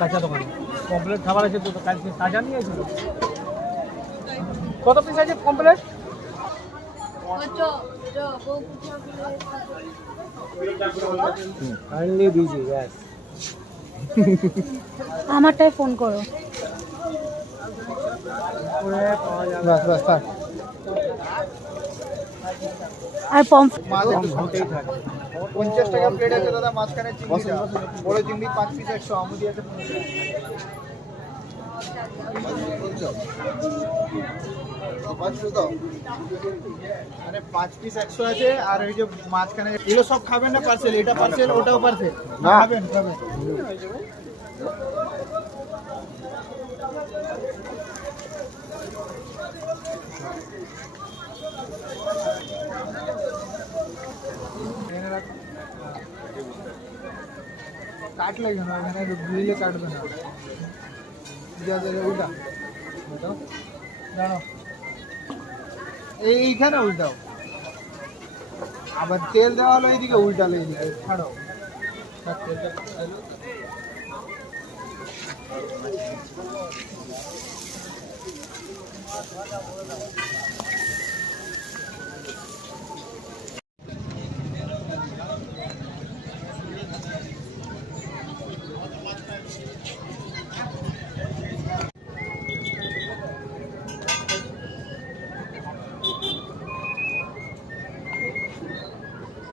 কাঁচা দোকানে কমপ্লেট খাবার আছে তো কালকে তাজা নিয়ে এসেছিল। কত পিস আছে কমপ্লেট? কাইন্ডলি বিজি यस আমারটাই ফোন করো। বাস বাস থাক। আর পম মাছ একটু হতেই থাকে। 50 টাকা প্লেট আছে দাদা, মাঝখানে চিংড়িটা বড় চিংড়ি 5 পিস 100, আমুদি আছে 50 টাকা। মানে 5 পিস 100 আছে। আর ওই যে মাঝখানে এগুলো সব খাবেন না পার্সেল? এটা পার্সেল, ওটাও পার্সেল। না। খাবেন খাবেন। काट लेगा ना, मैंने ग्रिले काट देना। যা যা উল্টা উল্টাও, দাঁড়াও এইখানে উল্টাও। আবার তেল দেওয়া হলো এইদিকে, উল্টালে এইদিকে ছাড়ো। তেলটা